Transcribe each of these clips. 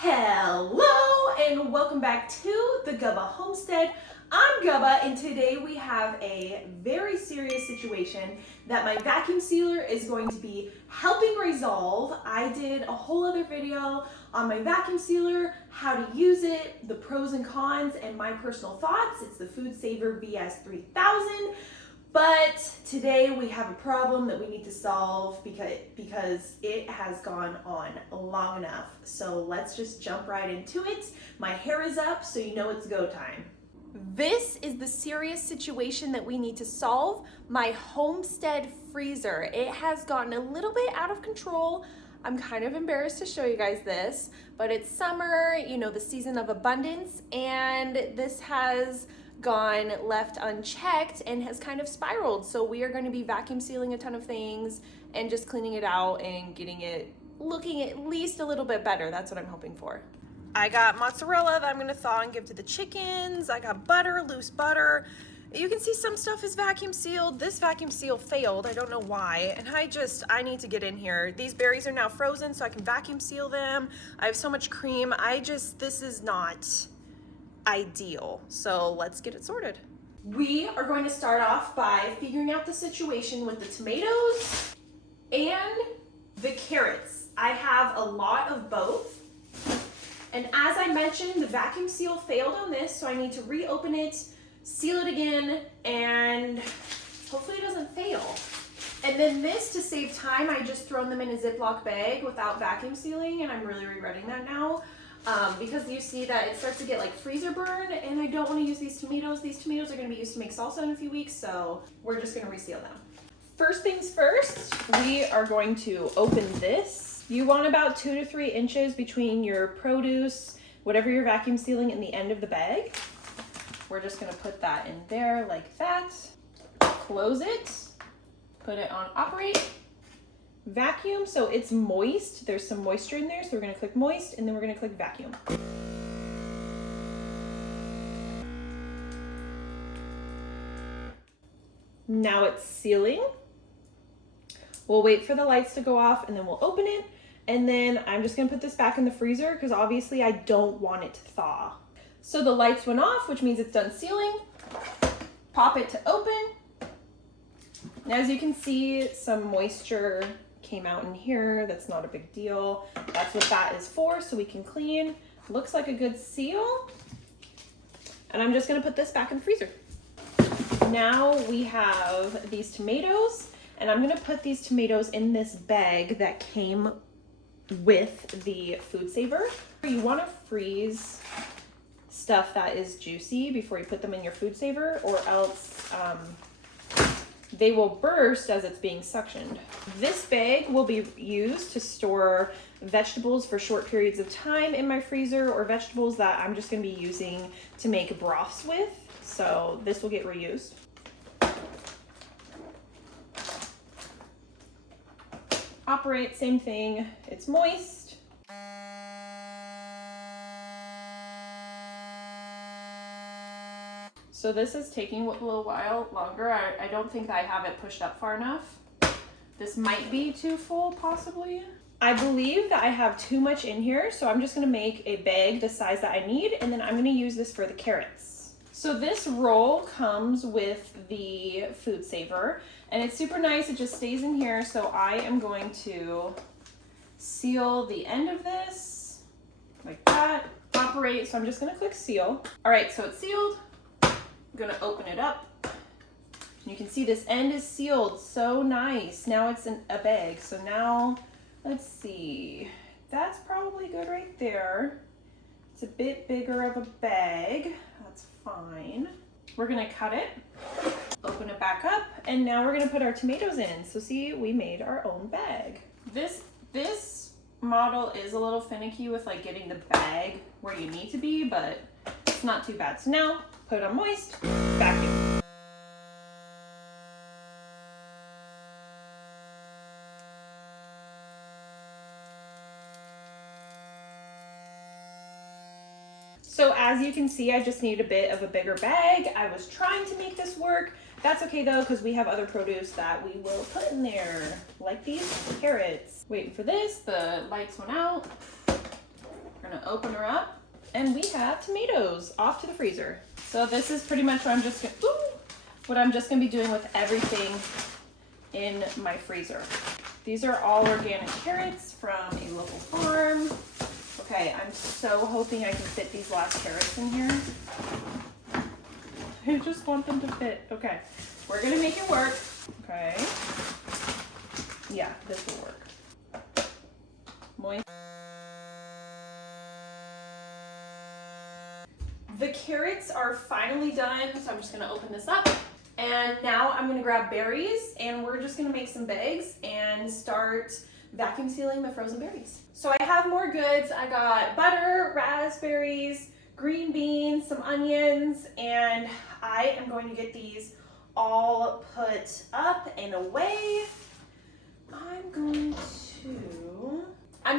Hello and welcome back to the 𝐚𝐭 Homestead. I'm 𝐚𝐭 and today we have a very serious situation that my vacuum sealer is going to be helping resolve. I did a whole other video on my vacuum sealer, how to use it, the pros and cons, and my personal thoughts. It's the Food Saver VS3000. But today we have a problem that we need to solve because it has gone on long enough. So let's just jump right into it. My hair is up, so you know it's go time. This is the serious situation that we need to solve. My Homestead freezer. It has gotten a little bit out of control. I'm kind of embarrassed to show you guys this, but it's summer, you know, the season of abundance, and this has gone left unchecked and has kind of spiraled. So we are going to be vacuum sealing a ton of things and just cleaning it out and getting it looking at least a little bit better. That's what I'm hoping for. I got mozzarella that I'm going to thaw and give to the chickens. I got butter, loose butter. You can see some stuff is vacuum sealed. This vacuum seal failed. I don't know why. And I need to get in here. These berries are now frozen so I can vacuum seal them. I have so much cream. This is not ideal. So let's get it sorted. We are going to start off by figuring out the situation with the tomatoes and the carrots. I have a lot of both. And as I mentioned, the vacuum seal failed on this, so I need to reopen it, seal it again, and hopefully it doesn't fail. And then this, to save time, I just thrown them in a Ziploc bag without vacuum sealing, and I'm really regretting that now. Because you see that it starts to get like freezer burn, and I don't want to use these tomatoes. These tomatoes are going to be used to make salsa in a few weeks, so we're just going to reseal them. First things first, we are going to open this. You want about 2 to 3 inches between your produce, whatever you're vacuum sealing, and the end of the bag. We're just going to put that in there like that. Close it. Put it on operate. Vacuum, so it's moist. There's some moisture in there, so we're going to click moist, and then we're going to click vacuum. Now it's sealing. We'll wait for the lights to go off, and then we'll open it, and then I'm just going to put this back in the freezer because obviously I don't want it to thaw. So the lights went off, which means it's done sealing. Pop it to open. And as you can see, some moisture came out in here. That's not a big deal. That's what that is for, so we can clean. Looks like a good seal. And I'm just gonna put this back in the freezer. Now we have these tomatoes, and I'm gonna put these tomatoes in this bag that came with the Food Saver. You wanna freeze stuff that is juicy before you put them in your Food Saver, or else they will burst as it's being suctioned. This bag will be used to store vegetables for short periods of time in my freezer, or vegetables that I'm just gonna be using to make broths with. So this will get reused. Operate, same thing, it's moist. So this is taking a little while longer. I don't think I have it pushed up far enough. This might be too full, possibly. I believe that I have too much in here, so I'm just gonna make a bag the size that I need, and then I'm gonna use this for the carrots. So this roll comes with the Food Saver, and it's super nice. It just stays in here, so I am going to seal the end of this like that. Operate, so I'm just gonna click seal. All right, so it's sealed. I'm gonna open it up. You can see this end is sealed, so nice. Now it's in a bag. So now, let's see. That's probably good right there. It's a bit bigger of a bag. That's fine. We're gonna cut it, open it back up, and now we're gonna put our tomatoes in. So see, we made our own bag. This model is a little finicky with like getting the bag where you need to be, but it's not too bad. So now, put it on moist, vacuum. So as you can see, I just need a bit of a bigger bag. I was trying to make this work. That's okay though, because we have other produce that we will put in there, like these carrots. Waiting for this, the lights went out. We're gonna open her up, and we have tomatoes off to the freezer. So this is pretty much what I'm just gonna be doing with everything in my freezer. These are all organic carrots from a local farm. Okay, I'm so hoping I can fit these last carrots in here. I just want them to fit. Okay, we're gonna make it work. Okay. Yeah, this will work. Moist. The carrots are finally done, so I'm just gonna open this up. And now I'm gonna grab berries, and we're just gonna make some bags and start vacuum sealing the frozen berries. So I have more goods. I got butter, raspberries, green beans, some onions, and I am going to get these all put up and away. I'm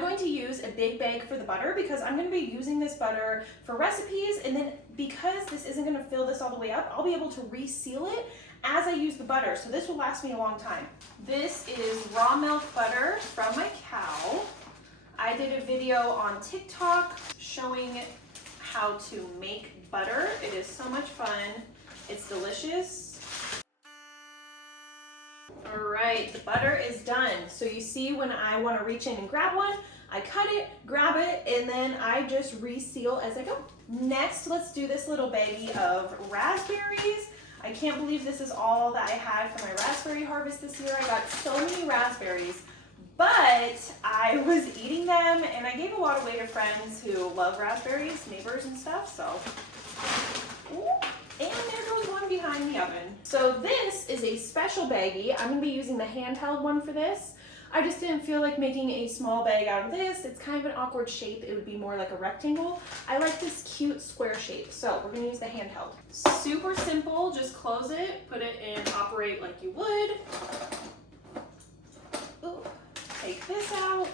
going to use a big bag for the butter because I'm going to be using this butter for recipes, and then because this isn't going to fill this all the way up, I'll be able to reseal it as I use the butter, so this will last me a long time. This is raw milk butter from my cow. I did a video on TikTok showing how to make butter. It is so much fun. It's delicious. All right, the butter is done. So you see when I want to reach in and grab one, I cut it, grab it, and then I just reseal as I go. Next, let's do this little baggie of raspberries. I can't believe this is all that I had for my raspberry harvest this year. I got so many raspberries, but I was eating them, and I gave a lot away to friends who love raspberries, neighbors and stuff, so. Ooh. And there goes one behind the oven. So this is a special baggie. I'm gonna be using the handheld one for this. I just didn't feel like making a small bag out of this. It's kind of an awkward shape. It would be more like a rectangle. I like this cute square shape. So we're gonna use the handheld. Super simple, just close it, put it in operate like you would. Ooh, take this out.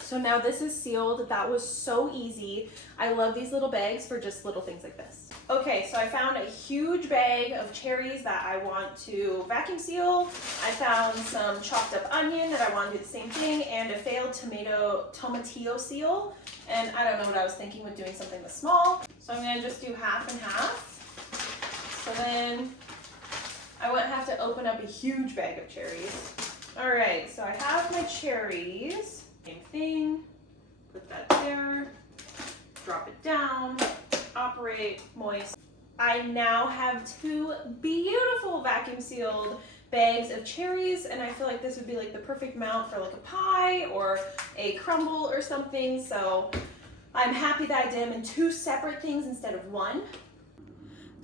So now this is sealed. That was so easy. I love these little bags for just little things like this. Okay, so I found a huge bag of cherries that I want to vacuum seal. I found some chopped up onion that I want to do the same thing, and a failed tomatillo seal. And I don't know what I was thinking with doing something this small. So I'm gonna just do half and half. So then I won't have to open up a huge bag of cherries. All right, so I have my cherries. Same thing, put that there, drop it down, operate, moist. I now have two beautiful vacuum sealed bags of cherries, and I feel like this would be like the perfect amount for like a pie or a crumble or something, so I'm happy that I did them in two separate things instead of one.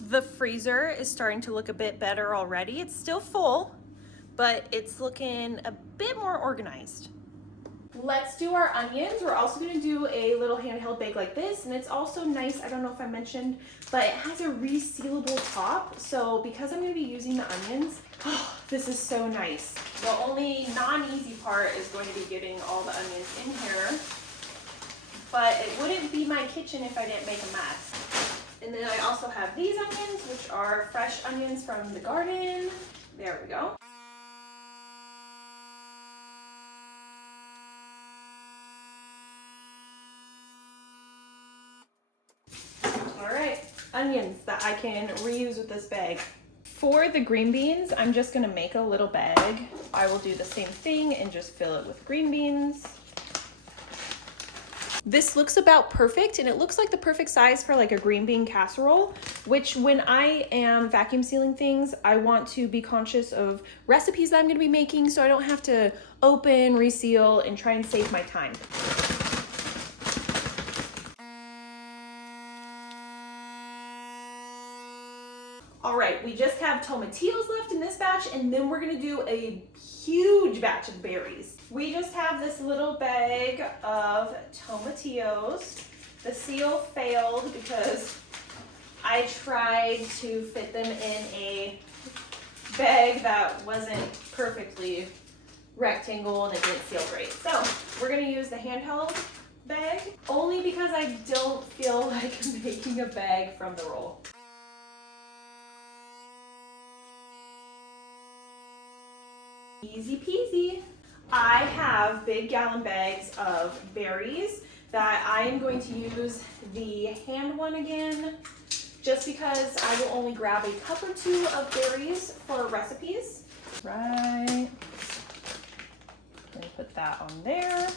The freezer is starting to look a bit better already. It's still full, but it's looking a bit more organized. Let's do our onions. We're also gonna do a little handheld bag like this, and it's also nice, I don't know if I mentioned, but it has a resealable top. So because I'm gonna be using the onions, this is so nice. The only non-easy part is going to be getting all the onions in here, but it wouldn't be my kitchen if I didn't make a mess. And then I also have these onions, which are fresh onions from the garden. There we go. Onions that I can reuse with this bag. For the green beans, I'm just gonna make a little bag. I will do the same thing and just fill it with green beans. This looks about perfect, and it looks like the perfect size for like a green bean casserole, which when I am vacuum sealing things, I want to be conscious of recipes that I'm gonna be making so I don't have to open, reseal, and try and save my time. All right, we just have tomatillos left in this batch, and then we're gonna do a huge batch of berries. We just have this little bag of tomatillos. The seal failed because I tried to fit them in a bag that wasn't perfectly rectangle and it didn't seal great. So we're gonna use the handheld bag, only because I don't feel like making a bag from the roll. Easy peasy. I have big gallon bags of berries that I am going to use the hand one again, just because I will only grab a cup or two of berries for recipes. Right. Gonna put that on there.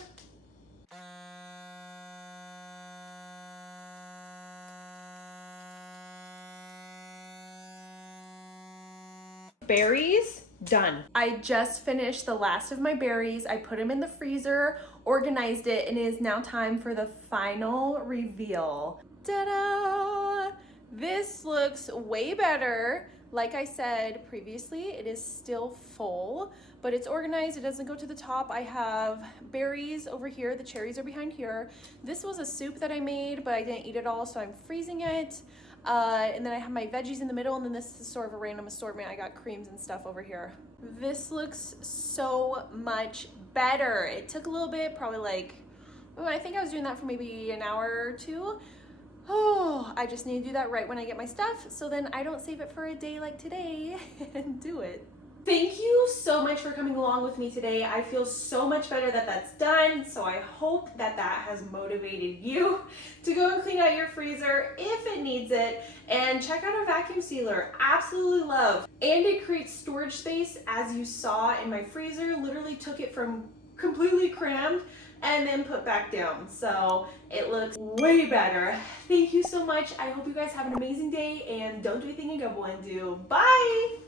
Berries, done. I just finished the last of my berries. I put them in the freezer, organized it, and it is now time for the final reveal. Ta-da! This looks way better. Like I said previously, it is still full, but it's organized. It doesn't go to the top. I have berries over here. The cherries are behind here. This was a soup that I made, but I didn't eat it all, so I'm freezing it. And then I have my veggies in the middle, and then this is sort of a random assortment. I got creams and stuff over here. This looks so much better. It took a little bit, probably like, oh, I think I was doing that for maybe an hour or two. Oh, I just need to do that right when I get my stuff, so then I don't save it for a day like today and do it. Thank you so much for coming along with me today. I feel so much better that that's done, so I hope that that has motivated you to go and clean out your freezer if it needs it, and check out our vacuum sealer. Absolutely love. And it creates storage space, as you saw in my freezer. Literally took it from completely crammed and then put back down. So it looks way better. Thank you so much. I hope you guys have an amazing day, and don't do anything a good one do. Bye!